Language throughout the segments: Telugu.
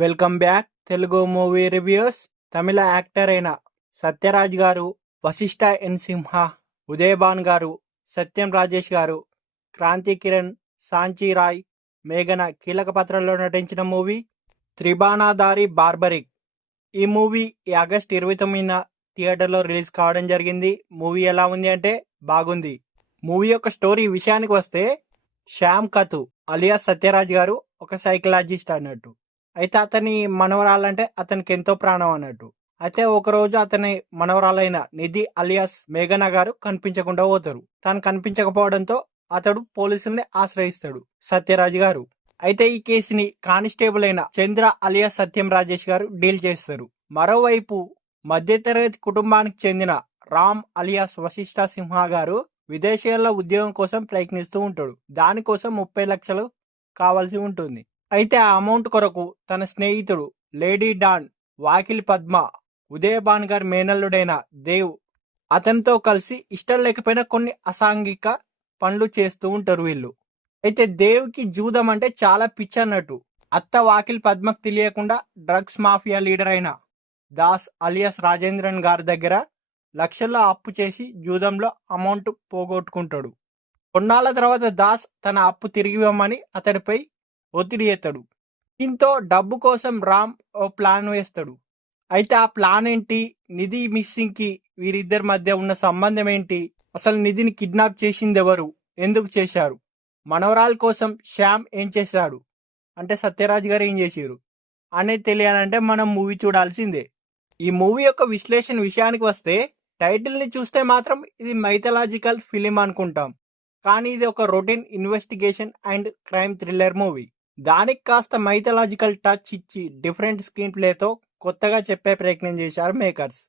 Welcome back Telugu movie reviews. Tamil actor అయిన సత్యరాజ్ గారు, వశిష్ఠ ఎన్ సింహ, ఉదయభాన్ గారు, సత్యం రాజేష్ గారు, క్రాంతి కిరణ్, సాంచి రాయ్, మేఘన కీలక పాత్రల్లో నటించిన మూవీ త్రిబాణాధారి బార్బరిక్. ఈ మూవీ ఈ ఆగస్ట్ 29న థియేటర్లో రిలీజ్ కావడం జరిగింది. మూవీ ఎలా ఉంది అంటే బాగుంది. మూవీ యొక్క స్టోరీ విషయానికి వస్తే, శ్యామ్ కతు అలియాస్ సత్యరాజ్ గారు ఒక సైకలాజిస్ట్ అన్నట్టు. అయితే అతని మనవరాలంటే అతనికి ఎంతో ప్రాణం అన్నట్టు. అయితే ఒకరోజు అతని మనవరాలైన నిధి అలియాస్ మేఘన గారు కనిపించకుండా పోతారు. తాను కనిపించకపోవడంతో అతడు పోలీసుల్ని ఆశ్రయిస్తాడు సత్యరాజ్ గారు. అయితే ఈ కేసుని కానిస్టేబుల్ అయిన చంద్ర అలియాస్ సత్యం రాజేష్ గారు డీల్ చేస్తారు. మరోవైపు మధ్యతరగతి కుటుంబానికి చెందిన రామ్ అలియాస్ వశిష్ఠ సింహ గారు విదేశాల్లో ఉద్యోగం కోసం ప్రయత్నిస్తూ ఉంటాడు. దానికోసం 30 లక్షలు కావాల్సి ఉంటుంది. అయితే ఆ అమౌంట్ కొరకు తన స్నేహితుడు లేడీ డాన్ వాకిలి పద్మ, ఉదయభాన్ గారి మేనల్లుడైన దేవ్ అతనితో కలిసి ఇష్టం లేకపోయినా కొన్ని అసాంఘిక పనులు చేస్తూ ఉంటారు వీళ్ళు. అయితే దేవ్కి జూదం అంటే చాలా పిచ్చి అన్నట్టు. అత్త వాకిలి పద్మకు తెలియకుండా డ్రగ్స్ మాఫియా లీడర్ అయిన దాస్ అలియాస్ రాజేంద్రన్ గారి దగ్గర లక్షల్లో అప్పు చేసి జూదంలో అమౌంట్ పోగొట్టుకుంటాడు. కొన్నాళ్ళ తర్వాత దాస్ తన అప్పు తిరిగి ఇవ్వమని అతడిపై ఒత్తిడి ఎత్తాడు. దీంతో డబ్బు కోసం రామ్ ఓ ప్లాన్ వేస్తాడు. అయితే ఆ ప్లాన్ ఏంటి, నిధి మిస్సింగ్ కి వీరిద్దరి మధ్య ఉన్న సంబంధం ఏంటి, అసలు నిధిని కిడ్నాప్ చేసింది ఎవరు, ఎందుకు చేశారు, మనవరాల కోసం శ్యామ్ ఏం చేశాడు, అంటే సత్యరాజ్ గారు ఏం చేశారు అనేది తెలియాలంటే మనం మూవీ చూడాల్సిందే. ఈ మూవీ యొక్క విశ్లేషణ విషయానికి వస్తే, టైటిల్ని చూస్తే మాత్రం ఇది మైథలాజికల్ ఫిలిం అనుకుంటాం, కానీ ఇది ఒక routine investigation and crime thriller movie. దానికి కాస్త మైథలాజికల్ టచ్ ఇచ్చి డిఫరెంట్ స్క్రీన్ ప్లేతో కొత్తగా చెప్పే ప్రయత్నం చేశారు మేకర్స్.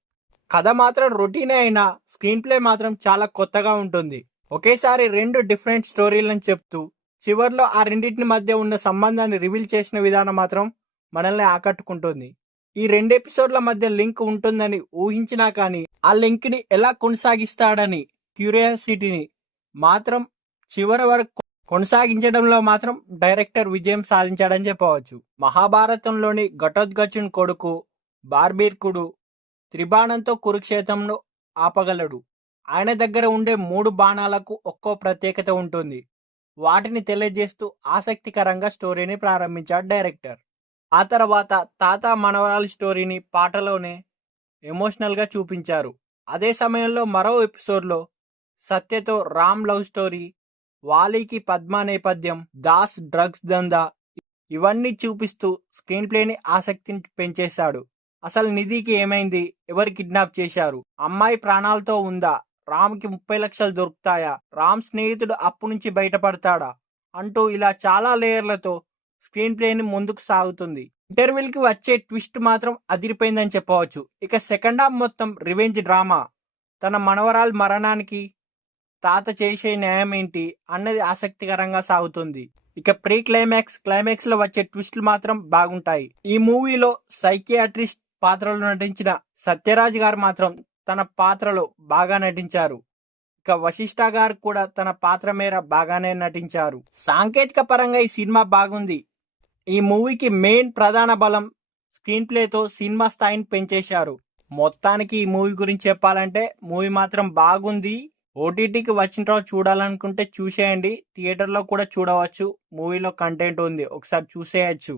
కథ మాత్రం రొటీనే అయినా స్క్రీన్ ప్లే మాత్రం చాలా కొత్తగా ఉంటుంది. ఒకేసారి 2 డిఫరెంట్ స్టోరీలను చెప్తూ చివర్లో ఆ రెండింటి మధ్య ఉన్న సంబంధాన్ని రివీల్ చేసిన విధానం మాత్రం మనల్ని ఆకట్టుకుంటుంది. ఈ 2 ఎపిసోడ్ల మధ్య లింక్ ఉంటుందని ఊహించినా కానీ ఆ లింక్ని ఎలా కొనసాగిస్తాడని క్యూరియాసిటీని మాత్రం చివరి వరకు కొనసాగించడంలో మాత్రం డైరెక్టర్ విజయం సాధించాడని చెప్పవచ్చు. మహాభారతంలోని ఘటోత్కచుని కొడుకు బార్బీర్కుడు త్రిబాణంతో కురుక్షేత్రంను ఆపగలడు. ఆయన దగ్గర ఉండే 3 బాణాలకు ఒక్కో ప్రత్యేకత ఉంటుంది. వాటిని తెలియజేస్తూ ఆసక్తికరంగా స్టోరీని ప్రారంభించాడు డైరెక్టర్. ఆ తర్వాత తాత మనవరాలి స్టోరీని పాటలోనే ఎమోషనల్గా చూపించారు. అదే సమయంలో మరో ఎపిసోడ్లో సత్యతో రామ్ లవ్ స్టోరీ, వాలీకి పద్మ నేపథ్యం, దాస్ డ్రగ్స్ దందా ఇవన్నీ చూపిస్తూ స్క్రీన్ ప్లేని ఆసక్తిని పెంచేశాడు. అసలు నిధికి ఏమైంది, ఎవరు కిడ్నాప్ చేశారు, అమ్మాయి ప్రాణాలతో ఉందా, రామ్కి 30 లక్షలు దొరుకుతాయా, రామ్ స్నేహితుడు అప్పు నుంచి బయటపడతాడా అంటూ ఇలా చాలా లేయర్లతో స్క్రీన్ ప్లేని ముందుకు సాగుతుంది. ఇంటర్వెల్కి వచ్చే ట్విస్ట్ మాత్రం అదిరిపోయిందని చెప్పవచ్చు. ఇక సెకండ్ హాఫ్ మొత్తం రివెంజ్ డ్రామా, తన మనవరాల్ మరణానికి తాత చేసే న్యాయం ఏంటి అన్నది ఆసక్తికరంగా సాగుతుంది. ఇక ప్రీ క్లైమాక్స్ లో వచ్చే ట్విస్టులు మాత్రం బాగుంటాయి. ఈ మూవీలో సైకియాట్రిస్ట్ పాత్రలో నటించిన సత్యరాజ్ గారు మాత్రం తన పాత్రలో బాగా నటించారు. ఇక వశిష్ఠ గారు కూడా తన పాత్ర మేర బాగానే నటించారు. సాంకేతిక పరంగా ఈ సినిమా బాగుంది. ఈ మూవీకి మెయిన్ ప్రధాన బలం స్క్రీన్ ప్లేతో సినిమా స్థాయిని పెంచేశారు. మొత్తానికి ఈ మూవీ గురించి చెప్పాలంటే మూవీ మాత్రం బాగుంది. ఓటీటీకి వచ్చిన తర్వాత చూడాలనుకుంటే చూసేయండి. థియేటర్లో కూడా చూడవచ్చు. మూవీలో కంటెంట్ ఉంది, ఒకసారి చూసేయచ్చు.